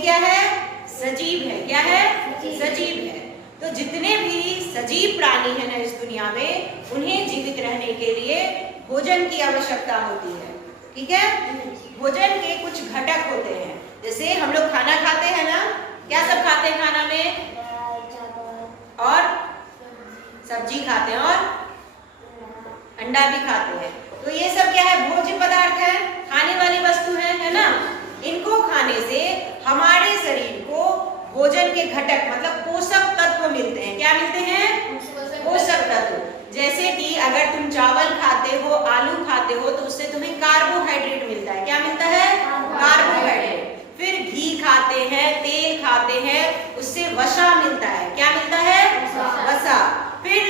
क्या है? सजीव है। क्या है? सजीव है। तो जितने भी सजीव प्राणी है ना इस दुनिया में, उन्हें जीवित रहने के लिए भोजन की आवश्यकता होती है। ठीक है? भोजन के कुछ घटक होते हैं। जैसे हम लोग खाना खाते हैं ना, क्या सब खाते हैं खाना में? और सब्जी खाते हैं और अंडा भी खाते हैं। तो ये सब क्या है? भोज्य पदार्थ है, खाने वाली वस्तु है ना। इनको खाने से हमारे शरीर को भोजन के घटक मतलब पोषक तत्व मिलते हैं। क्या मिलते हैं? पोषक तत्व। जैसे कि अगर तुम चावल खाते हो, आलू खाते हो, तो उससे तुम्हें कार्बोहाइड्रेट मिलता है। क्या मिलता है? कार्बोहाइड्रेट। फिर घी खाते हैं, तेल खाते हैं, उससे वसा मिलता है। क्या मिलता है? वसा। फिर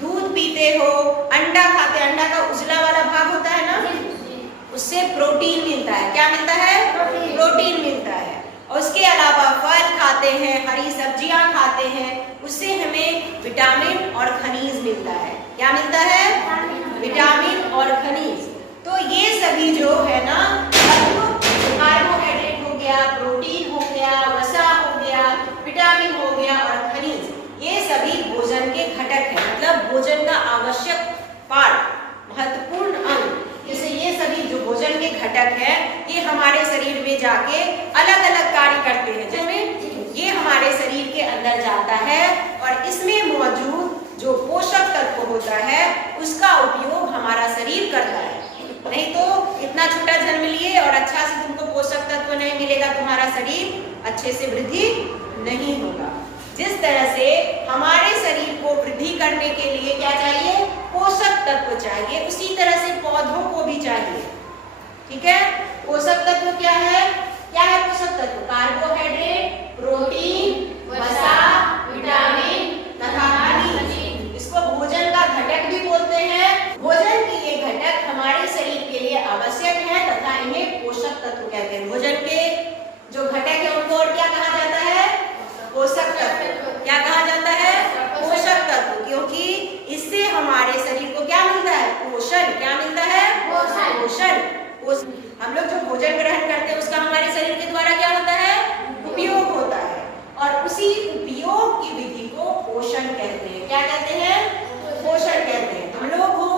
दूध पीते हो, अंडा खाते हैं, अंडा का उजला वाला भाग होता है ना, उससे प्रोटीन मिलता है। क्या मिलता है? प्रोटीन मिलता है। और उसके अलावा फल खाते हैं, हरी सब्जियां खाते हैं, उससे हमें विटामिन और खनिज मिलता है। क्या मिलता है? विटामिन और खनिज। तो ये सभी जो है ना, कार्बोहाइड्रेट हो गया, प्रोटीन हो गया, वसा हो गया, विटामिन हो गया और खनिज, ये सभी भोजन के घटक हैं। मतलब भोजन का आवश्यक पार्ट, महत्वपूर्ण अंग। जैसे ये सभी जो भोजन के घटक है, ये हमारे शरीर में जाके अलग अलग कार्य करते हैं। जिसमें ये हमारे शरीर के अंदर जाता है और इसमें मौजूद जो पोषक तत्व होता है उसका उपयोग हमारा शरीर करता है। नहीं तो इतना छोटा जन्म लिए और अच्छा से तुमको पोषक तत्व नहीं मिलेगा, तुम्हारा शरीर अच्छे से वृद्धि नहीं होगा। जिस तरह से हमारे शरीर को वृद्धि करने के लिए क्या चाहिए? पोषक तत्व चाहिए, उसी तरह से पौधों को भी चाहिए। ठीक है? पोषक तत्व क्या है? क्या है पोषक तत्व? कार्बोहाइड्रेट, प्रोटीन, वसा, विटामिन तथा खनिज। इसको भोजन का घटक भी बोलते हैं। भोजन के ये घटक हमारे शरीर के लिए आवश्यक है तथा इन्हें पोषक तत्व कहते हैं। भोजन के जो घटक है उनको और क्या कहा जाता है? पोषक तत्व। क्या कहा जाता है? पोषक तत्व। क्योंकि इससे हमारे शरीर को क्या मिलता है? पोषण। क्या मिलता है? पोषण। हम लोग जो भोजन ग्रहण करते हैं उसका हमारे शरीर के द्वारा क्या होता है? उपयोग होता है। और उसी उपयोग की विधि को पोषण कहते हैं। क्या कहते हैं? पोषण कहते हैं। हम लोग हो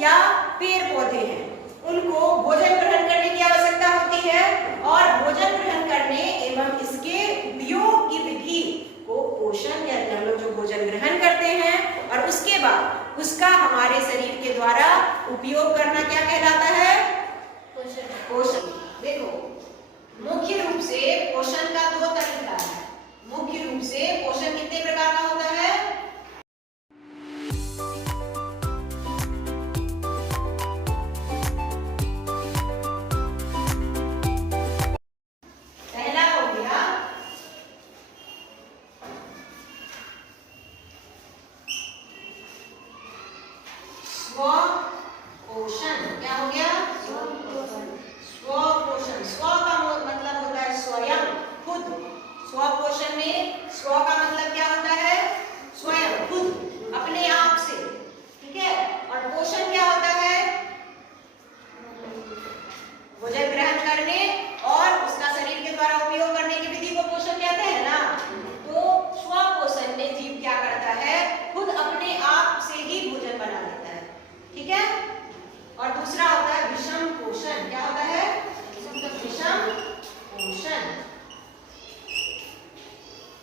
या पेड़ पौधे हैं, उनको भोजन ग्रहण करने की आवश्यकता होती है और भोजन ग्रहण करने एवं इसके उपयोग की विधि को पोषण कहते हैं। हम लोग जो भोजन ग्रहण करते हैं और उसके बाद उसका हमारे शरीर के द्वारा उपयोग करना क्या कहलाता है? पोषण। देखो, मुख्य रूप से पोषण का दो तरीका है। मुख्य रूप से पोषण कितने प्रकार का होता है? पहला हो गया स्व पोषण। क्या हो गया? स्व पोषण। स्व का मतलब होता है स्वयं, खुद। स्व पोषण में स्व का मतलब क्या होता है? स्वयं, खुद, अपने आप से। ठीक है? और पोषण क्या होता है? भोजन ग्रहण करने और उसका शरीर के द्वारा उपयोग करने की विधि को पोषण कहते हैं ना। तो स्व पोषण में जीव क्या करता है? खुद अपने आप से ही भोजन बना लेता है। ठीक है? और दूसरा होता है विषम पोषण। क्या होता है? विषम पोषण।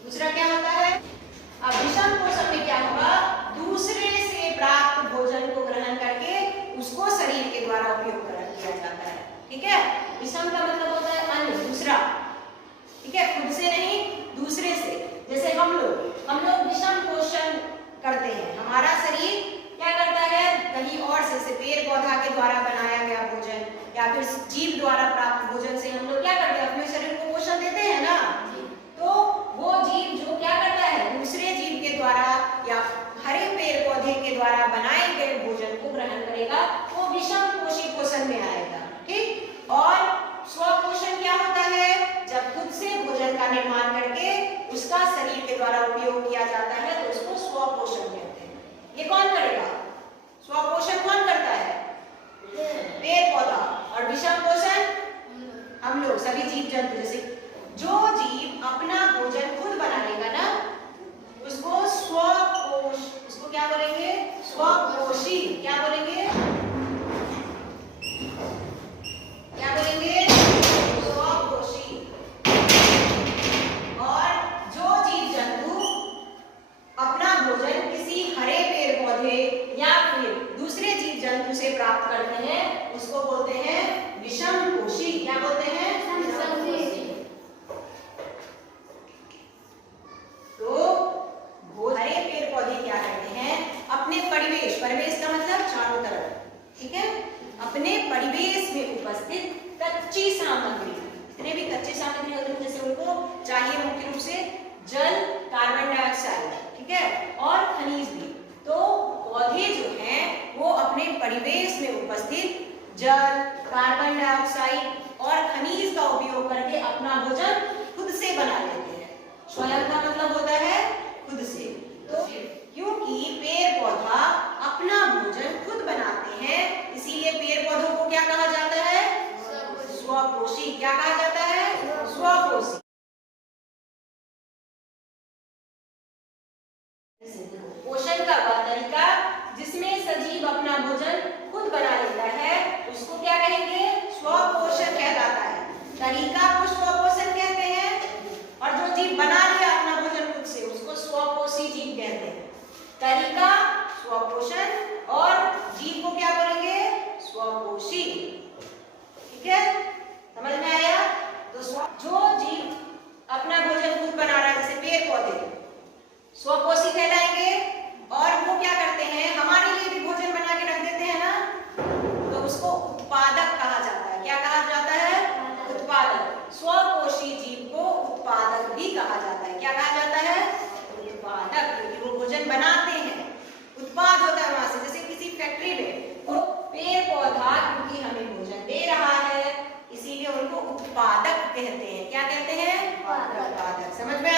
दूसरा क्या होता है? अब विषम पोषण में क्या होगा? दूसरे से प्राप्त भोजन को ग्रहण करके उसको शरीर के द्वारा उपयोग किया जाता है। ठीक है? विषम का मतलब होता है अन्य, दूसरा। ठीक है? खुद से नहीं, दूसरे से। जैसे हम लोग विषम पोषण करते हैं। हमारा शरीर क्या करता है? कहीं और से पेड़ पौधा के द्वारा बनाया गया भोजन या फिर जीव द्वारा प्राप्त भोजन से हम लोग क्या करते हैं? अपने शरीर को पोषण देते हैं ना। तो वो जीव जो क्या करता है? दूसरे जीव के द्वारा या हरे पेड़ पौधे के द्वारा बनाए गए भोजन को ग्रहण करेगा, वो विषम पोषी पोषण में आएगा। ठीक? और स्व पोषण क्या होता है? जब खुद से भोजन का निर्माण करके उसका शरीर के द्वारा उपयोग किया जाता है तो उसको स्व पोषण कहते हैं। ये कौन करेगा? स्व पोषण कौन करता है? पेड़ पौधा। और विषम पोषण हम लोग, सभी जीव जंतु। जैसे जो जीव अपना भोजन खुद से बना लेते हैं। स्वयं का मतलब होता है खुद से। तो क्योंकि पेड़ पौधा अपना भोजन खुद बनाते हैं, इसीलिए पेड़ पौधों को क्या कहा जाता है? स्वपोषी। क्या कहा जाता है? स्वपोषी। पोषण का वह तरीका जिसमें सजीव अपना भोजन खुद बना लेता है उसको क्या कहेंगे? स्वपोषण कहलाता है। तरीका को स्वपोषण कहते हैं और जो जीव बना लिया अपना भोजन खुद से उसको स्वपोषी जीव कहते हैं। तरीका स्वपोषण और जीव को क्या बोलेंगे? स्वपोषी। ठीक है, समझ में आया? तो जो जीव अपना भोजन खुद बना रहा है जैसे पेड़ पौधे स्वपोषी कहलाएंगे और वो क्या करते हैं? हमारे लिए भी भोजन बना के रख देते हैं ना, तो उसको उत्पादक कहा जाता है। क्या कहा जाता है? उत्पादक। स्वपोषी जीव को उत्पादक भी कहा जाता है। क्या कहा जाता है? उत्पादक, क्योंकि वो भोजन बनाते हैं, उत्पाद होता है वहां से। जैसे किसी फैक्ट्री में तो पेड़ पौधा क्योंकि हमें भोजन दे रहा है इसीलिए उनको उत्पादक कहते हैं। क्या कहते हैं? उत्पादक। समझ में